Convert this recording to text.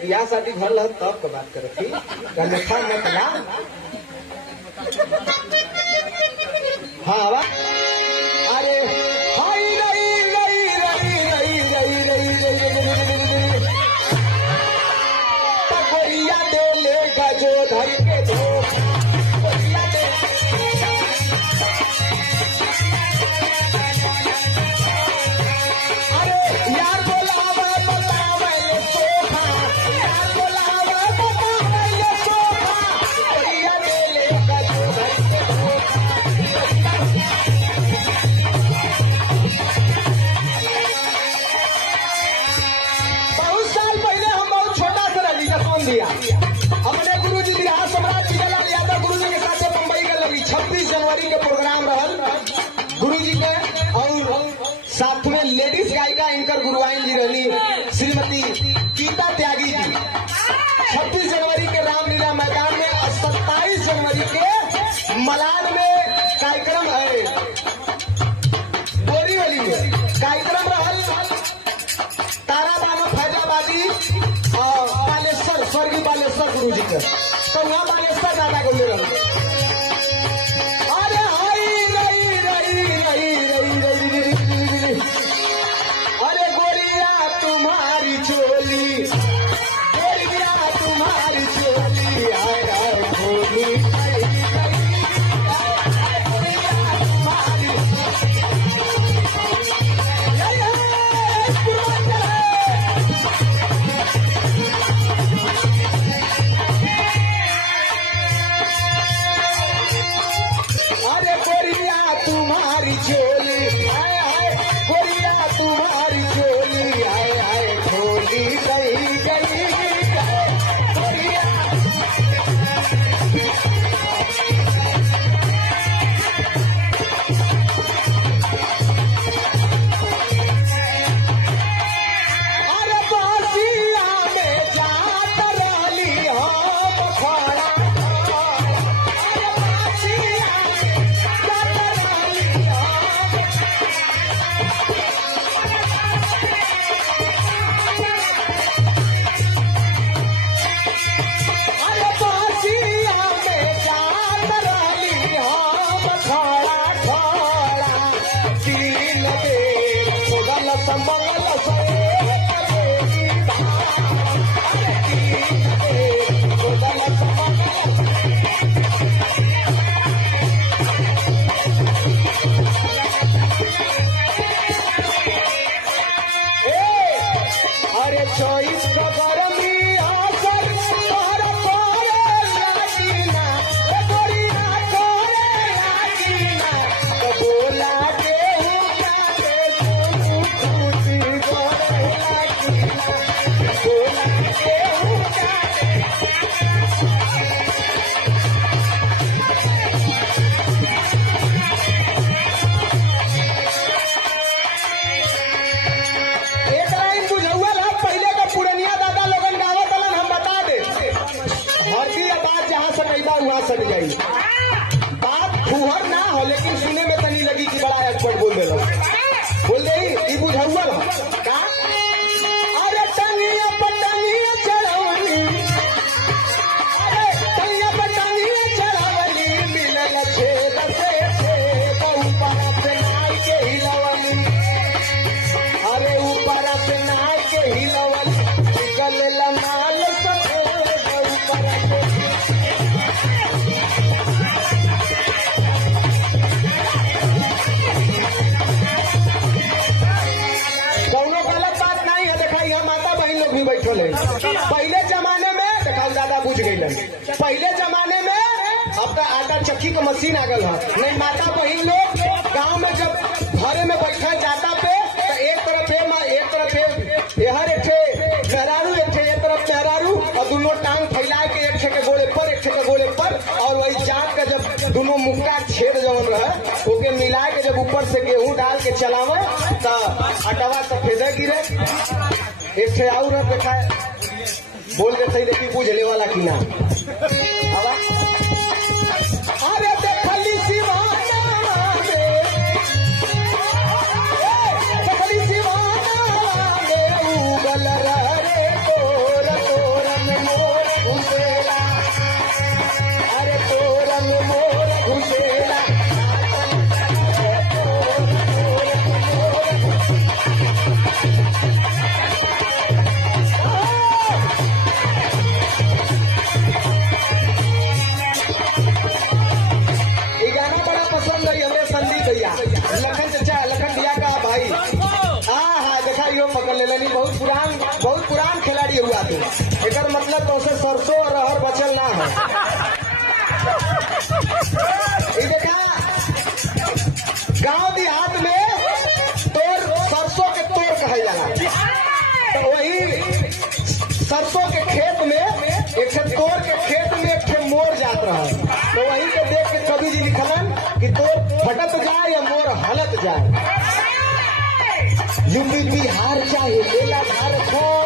बियाह शादी भर लह तब के बात करे थी कन्या मत ला। हाँ बा अरे हाय रई रई रई रई रई रई रई कोरिया दे लेगा जो धर के दो कोरिया दे यार बोलावा बतावे ये सोफा यार बोलावा बतावे ये सोफा कोरिया दे लेगा जो घर के बहुत साल पहले हम बहुत छोटा सा रही कौन दिया अपने गुरु जी बिहार सम्राट जीलाल यादव गुरु जी के साथ मुंबई के लगी 26 जनवरी के प्रोग्राम रहल गुरु जी के और साथ में लेडीज गायिका इनकर गुरुआइन जी रहनी श्रीमती गीता त्यागी जी। 26 जनवरी के रामलीला मैदान में और 27 जनवरी के मलाड में कार्यक्रम है बोरीवली में कार्यक्रम रहल ताराबानो फैजाबादी और बालेश्वर स्वर्गीय बालेश्वर गुरु जी के तो वहाँ बालेश्वर दादा को ले रहे सट जाई बात फुहर ना हो लेकिन सुने में तनी लगी कि बड़ा एक्सपर्ट बोल दे बोल दे ई बुझाउआ का अरे टंगिया पटंगिया चढ़ावनी अरे टंगिया पटंगिया चढ़ावनी मिलल छेद से ऊपर से नाई के हिलवनी अरे ऊपर से नाई के हिलवनी निकल नाल सफेद ऊपर से पहले जमाने में देखा दादा बुझ गई पहले जमाने में अब तो आटा चक्की का मशीन आ गया नहीं माता बहन लोग गांव में जब घरे में बैठा जाता पे तो एक तरफ हर एक मेहरारू एक तरफ मेहरारू और दोनों टांग फैला के एक के गोले पर एक के गोले पर और वही जान के जब दोनों मुक्का छेद जवन रहे ओके मिला के जब ऊपर से गेहूं डाल के चलावे तो अटवा सफेद गिरे एक से और देखा बोल के सही देखी बुझले वाला की ना अरे देखली सिवाना में उगल रे तोर तोर बात है। एकर मतलब तो से सरसों और अरहर बचल ना है। ये देखा गांव देहात में तोर सरसों के तोर कहल जाला, तो वही सरसों के खेत में एक तोर के खेत में एक मोर जात रहा, तो वही के देख के कवि जी लिखलन कि तोर फटत जाए या मोर हलत जाए। यूपी बिहार चाहे बेला झारखंड